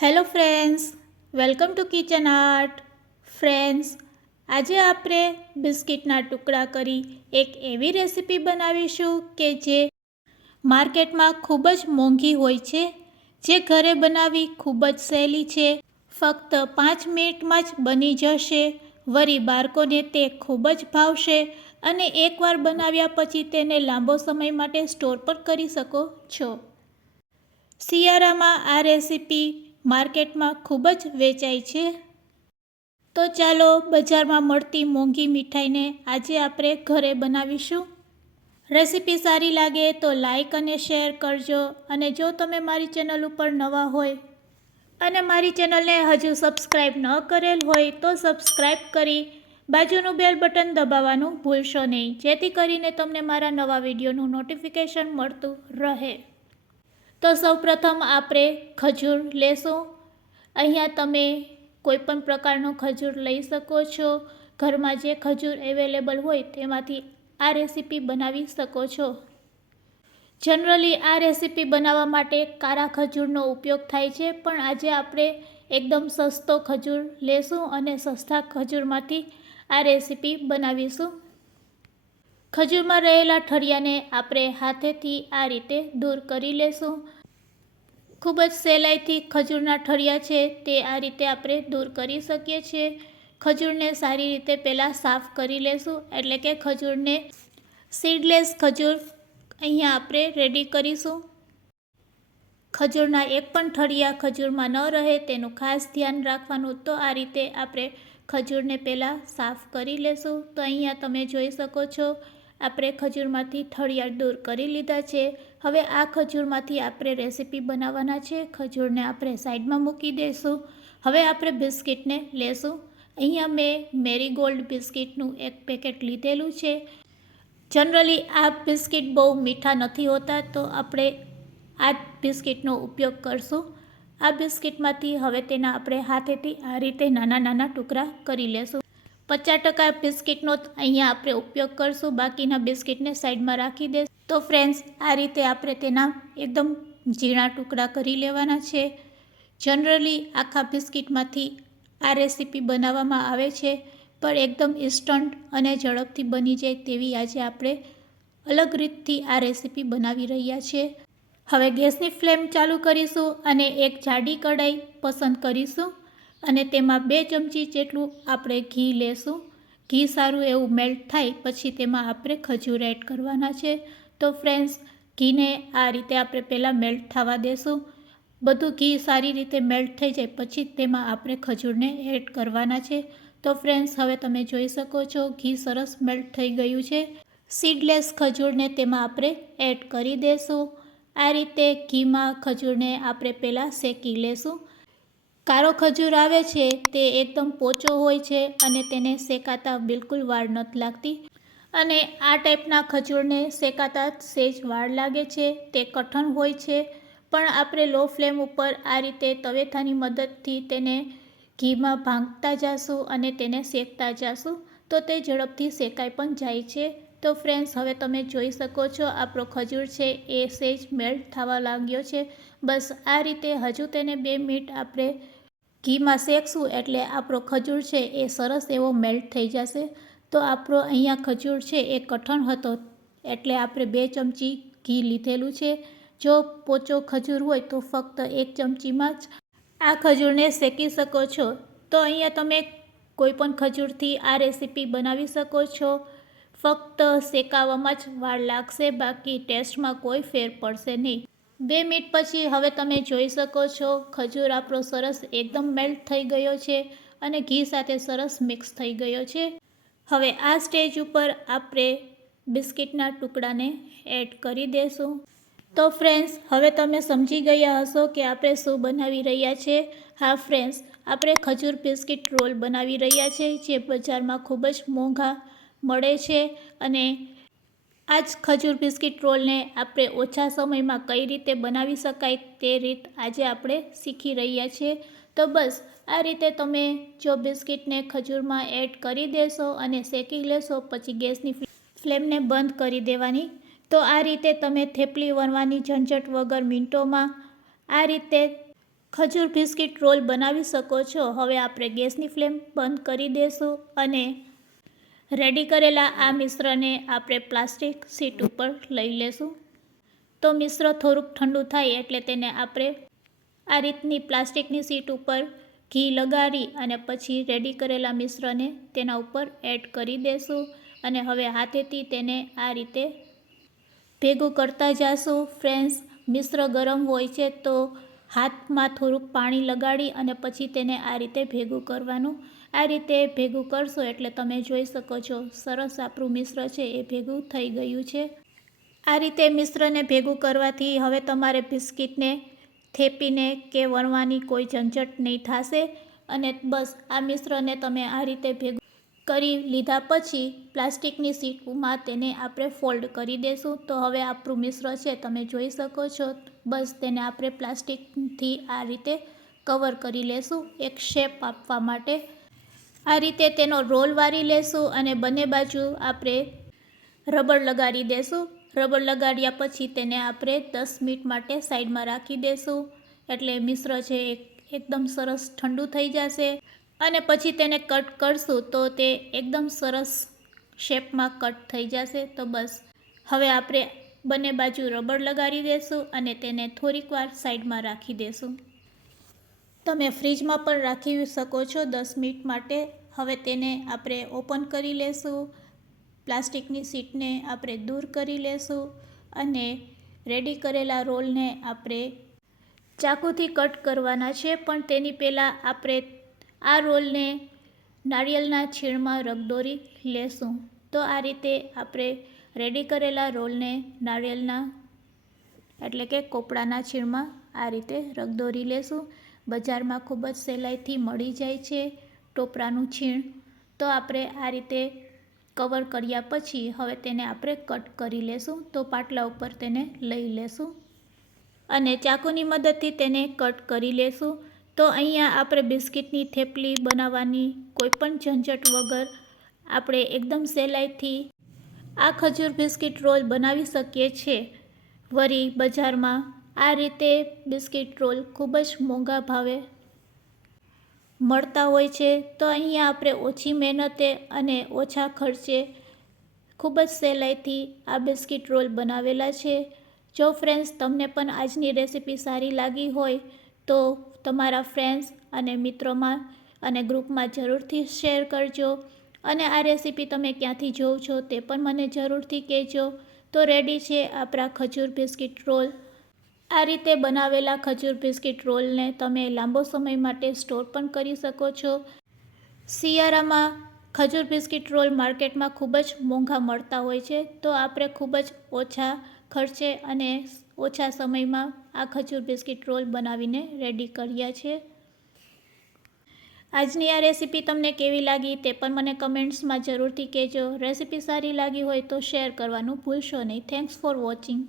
Hello friends, welcome to kitchen art. Friends, આજે આપણે બિસ્કિટના ટુકડા કરી એક એવી રેસીપી બનાવીશું કે જે માર્કેટમાં ખૂબ જ મોંઘી હોય છે, જે ઘરે બનાવવી ખૂબ જ સહેલી છે. ફક્ત 5 મિનિટમાં જ બની જશે. વળી બાળકોને તે ખૂબ જ ભાવશે અને એકવાર બનાવ્યા પછી તેને લાંબો સમય માટે સ્ટોર પણ કરી શકો છો. શિયાળામાં આ રેસીપી માર્કેટમાં ખૂબ જ વેચાય છે. તો ચાલો બજારમાં મળતી મોંઘી મીઠાઈને આજે આપણે ઘરે બનાવીશું. રેસીપી સારી લાગે તો લાઈક અને શેર કરજો. અને જો તમે મારી ચેનલ ઉપર નવા હોય અને મારી ચેનલને હજુ સબસ્ક્રાઈબ ન કરેલ હોય તો સબસ્ક્રાઈબ કરી બાજુનું બેલ બટન દબાવવાનું ભૂલશો નહીં, જેથી કરીને તમને મારા નવા વિડીયોનું નોટિફિકેશન મળતું રહે. તો સૌપ્રથમ આપણે ખજૂર લેશું. અહીંયા તમે કોઈ પણ પ્રકારનો ખજૂર લઈ શકો છો. ઘરમાં જે ખજૂર અવેલેબલ હોય તેમાંથી આ રેસીપી બનાવી શકો છો. જનરલી આ રેસીપી બનાવવા માટે કાળા ખજૂરનો ઉપયોગ થાય છે, પણ આજે આપણે એકદમ સસ્તો ખજૂર લેશું અને સસ્તા ખજૂરમાંથી આ રેસીપી બનાવીશું. ખજૂરમાં રહેલા ઠળિયાને આપણે હાથેથી આ રીતે દૂર કરી લેશું. ખૂબ જ સહેલાઈથી ખજૂરના ઠળિયા છે તે આ રીતે આપણે દૂર કરી શકીએ છીએ. ખજૂરને સારી રીતે પહેલાં સાફ કરી લેશું, એટલે કે ખજૂરને સીડલેસ ખજૂર અહીંયા આપણે રેડી કરીશું. ખજૂરના એક પણ ઠળિયા ખજૂરમાં ન રહે તેનું ખાસ ધ્યાન રાખવાનું. તો આ રીતે આપણે ખજૂરને પહેલાં સાફ કરી લેશું. તો અહીંયા તમે જોઈ શકો છો આપણે ખજૂરમાંથી ઠળિયા દૂર કરી લીધા છે. હવે આ ખજૂરમાંથી આપણે રેસીપી બનાવવાના છે. ખજૂરને આપણે સાઈડમાં મૂકી દઈશું. હવે આપણે બિસ્કિટને લેશું. અહીંયા મેં મેરીગોલ્ડ બિસ્કિટનું એક પેકેટ લીધેલું છે. જનરલી આ બિસ્કિટ બહુ મીઠા નથી હોતા, તો આપણે આ બિસ્કિટનો ઉપયોગ કરશું. આ બિસ્કિટમાંથી હવે તેના આપણે હાથેથી આ રીતે નાના નાના ટુકડા કરી લેશું. 50% બિસ્કિટનો અહીંયા આપણે ઉપયોગ કરશું, બાકીના બિસ્કિટને સાઈડમાં રાખી દઈશું. તો ફ્રેન્ડ્સ, આ રીતે આપણે તેના એકદમ ઝીણા ટુકડા કરી લેવાના છે. જનરલી આખા બિસ્કિટમાંથી આ રેસીપી બનાવવામાં આવે છે, પણ એકદમ ઇન્સ્ટન્ટ અને ઝડપથી બની જાય તેવી આજે આપણે અલગ રીતથી આ રેસીપી બનાવી રહ્યા છીએ. હવે ગેસની ફ્લેમ ચાલુ કરીશું અને એક જાડી કઢાઈ પસંદ કરીશું અને તેમાં 2 ચમચી જેટલું આપણે ઘી લેશું. ઘી સારું એવું મેલ્ટ થાય પછી તેમાં આપણે ખજૂર એડ કરવાના છે. તો ફ્રેન્ડ્સ, ઘીને આ રીતે આપણે પહેલાં મેલ્ટ થવા દેશું. બધું ઘી સારી રીતે મેલ્ટ થઈ જાય પછી તેમાં આપણે ખજૂરને એડ કરવાના છે. તો ફ્રેન્ડ્સ, હવે તમે જોઈ શકો છો ઘી સરસ મેલ્ટ થઈ ગયું છે. સીડલેસ ખજૂરને તેમાં આપણે એડ કરી દઈશું. આ રીતે ઘીમાં ખજૂરને આપણે પહેલાં શેકી લેશું. કાળો ખજૂર આવે છે તે એકદમ પોચો હોય છે અને તેને શેકાતા બિલકુલ વાર નથી લાગતી. અને આ ટાઈપના ખજૂરને શેકાતા સહેજ વાર લાગે છે, તે કઠણ હોય છે. પણ આપણે લો ફ્લેમ ઉપર આ રીતે તવેથાની મદદથી તેને ઘીમાં ભાંગતા જઈશું અને તેને શેકતા જઈશું, તો તે ઝડપથી શેકાઈ પણ જાય છે. તો ફ્રેન્ડ્સ, હવે તમે જોઈ શકો છો આપણો ખજૂર છે એ સહેજ મેલ્ટ થવા લાગ્યો છે. બસ આ રીતે હજુ તેને 2 મિનિટ આપણે ઘીમાં શેકશું એટલે આપણો ખજૂર છે એ સરસ એવો મેલ્ટ થઈ જશે. તો આપણો અહીંયા ખજૂર છે એ કઠણ હતો એટલે આપણે 2 ચમચી ઘી લીધેલું છે. જો પોચો ખજૂર હોય તો ફક્ત 1 ચમચીમાં જ આ ખજૂરને શેકી શકો છો. તો અહીંયા તમે કોઈ પણ ખજૂરથી આ રેસીપી બનાવી શકો છો. ફક્ત શેકાવામાં જ વાર લાગશે, બાકી ટેસ્ટમાં કોઈ ફેર પડશે નહીં. 2 મિનિટ પછી હવે તમે જોઈ શકો છો ખજૂર આપણો સરસ એકદમ મેલ્ટ થઈ ગયો છે અને ઘી સાથે સરસ મિક્સ થઈ ગયો છે. હવે આ સ્ટેજ ઉપર આપણે બિસ્કિટના ટુકડાને એડ કરી દઈશું. તો ફ્રેન્ડ્સ, હવે તમે સમજી ગયા હશો કે આપણે શું બનાવી રહ્યા છીએ. હા ફ્રેન્ડ્સ, આપણે ખજૂર બિસ્કિટ રોલ બનાવી રહ્યા છીએ, જે બજારમાં ખૂબ જ મોંઘા મળે છે. અને આ જ ખજૂર બિસ્કિટ રોલને આપણે ઓછા સમયમાં કઈ રીતે બનાવી શકાય તે રીત આજે આપણે શીખી રહ્યા છીએ. તો બસ આ રીતે તમે જો બિસ્કિટને ખજૂરમાં એડ કરી દેશો અને શેકી લેશો, પછી ગેસની ફ્લેમને બંધ કરી દેવાની. તો આ રીતે તમે થેપલી વણવાની ઝંઝટ વગર મિનિટોમાં આ રીતે ખજૂર બિસ્કિટ રોલ બનાવી શકો છો. હવે આપણે ગેસની ફ્લેમ બંધ કરી દઈશું અને રેડી કરેલા આ મિશ્રણને આપણે પ્લાસ્ટિક શીટ ઉપર લઈ લેશું. તો મિશ્ર થોડુંક ઠંડુ થાય એટલે તેને આપણે આ રીતની પ્લાસ્ટિકની શીટ ઉપર ઘી લગાડી અને પછી રેડી કરેલા મિશ્રણને તેના ઉપર એડ કરી દઈશું અને હવે હાથેથી તેને આ રીતે ભેગું કરતા જઈશું. ફ્રેન્ડ્સ, મિશ્ર ગરમ હોય છે તો હાથમાં થોડુંક પાણી લગાડી અને પછી તેને આ રીતે ભેગું કરવાનું. આ રીતે ભેગું કરશો એટલે તમે જોઈ શકો છો સરસ આપણું મિશ્ર છે એ ભેગું થઈ ગયું છે. આ રીતે મિશ્રને ભેગું કરવાથી હવે તમારે બિસ્કિટને થેપીને કે વણવાની કોઈ ઝંઝટ નહીં થશે. અને બસ આ મિશ્રને તમે આ રીતે ભેગું કરી લીધા પછી પ્લાસ્ટિકની શીટમાં તેને આપણે ફોલ્ડ કરી દઈશું. તો હવે આપણું મિશ્ર છે તમે જોઈ શકો છો. બસ તેને આપણે પ્લાસ્ટિકથી આ રીતે કવર કરી લેશું એક શેપ આપવા માટે. આ રીતે તેનો રોલ વારી લેશું અને બંને બાજુ આપણે રબર લગાડી દેશું. રબર લગાડ્યા પછી તેને આપણે 10 મિનિટ માટે સાઈડમાં રાખી દેશું એટલે મિશ્ર છે એકદમ સરસ ઠંડુ થઈ જશે અને પછી તેને કટ કરશું તો તે એકદમ સરસ શેપમાં કટ થઈ જશે. તો બસ હવે આપણે બંને બાજુ રબર લગાડી દેશું અને તેને થોડીક વાર સાઈડમાં રાખી દેશું. તમે ફ્રીજમાં પણ રાખી શકો છો 10 મિનિટ માટે. હવે તેને આપણે ઓપન કરી લેશું. પ્લાસ્ટિકની શીટને આપણે દૂર કરી લેશું અને રેડી કરેલા રોલને આપણે ચાકુથી કટ કરવાના છે. પણ તેની પહેલાં આપણે આ રોલને નારિયેળના છીણમાં રગદોરી લેશું. તો આ રીતે આપણે રેડી કરેલા રોલને નારિયેળના એટલે કે કોપડાના છીણમાં આ રીતે રગદોરી લેશું. બજારમાં ખૂબ જ સહેલાઈથી મળી જાય છે ટોપરાનું છીણ. તો આપણે આ રીતે કવર કર્યા પછી હવે તેને આપણે કટ કરી લેશું. તો પાટલા ઉપર તેને લઈ લેશું અને ચાકુની મદદથી તેને કટ કરી લેશું. તો અહીંયા આપણે બિસ્કિટની થેપલી બનાવવાની કોઈ પણ ઝંઝટ વગર આપણે એકદમ સહેલાઈથી આ ખજૂર બિસ્કિટ રોલ બનાવી શકીએ છીએ. વળી બજારમાં આ રીતે બિસ્કિટ રોલ ખૂબ જ મોંઘા ભાવે મળતા હોય છે. તો અહીંયા આપણે ઓછી મહેનતે અને ઓછા ખર્ચે ખૂબ જ સહેલાઈથી આ બિસ્કિટ રોલ બનાવેલા છે. જો ફ્રેન્ડ્સ તમને પણ આજની રેસીપી સારી લાગી હોય તો તમારા ફ્રેન્ડ્સ અને મિત્રોમાં અને ગ્રુપમાં જરૂરથી શેર કરજો. અને આ રેસીપી તમે ક્યાંથી જોવો છો તે પણ મને જરૂરથી કહેજો. તો રેડી છે આપણા ખજૂર બિસ્કિટ રોલ. આ રીતે બનાવેલા ખજૂર બિસ્કિટ રોલને તમે લાંબો સમય માટે સ્ટોર પણ કરી શકો છો. શિયાળામાં ખજૂર બિસ્કિટ રોલ માર્કેટમાં ખૂબ જ મોંઘા મળતા હોય છે. તો આપણે ખૂબ જ ઓછા ખર્ચે અને ઓછા સમયમાં આ ખજૂર બિસ્કિટ રોલ બનાવીને રેડી કર્યા છે. આજની આ રેસીપી તમને કેવી લાગી તે પણ મને કમેન્ટ્સમાં જરૂરથી કહેજો. રેસીપી સારી લાગી હોય તો શેર કરવાનું ભૂલશો નહીં. Thanks for watching.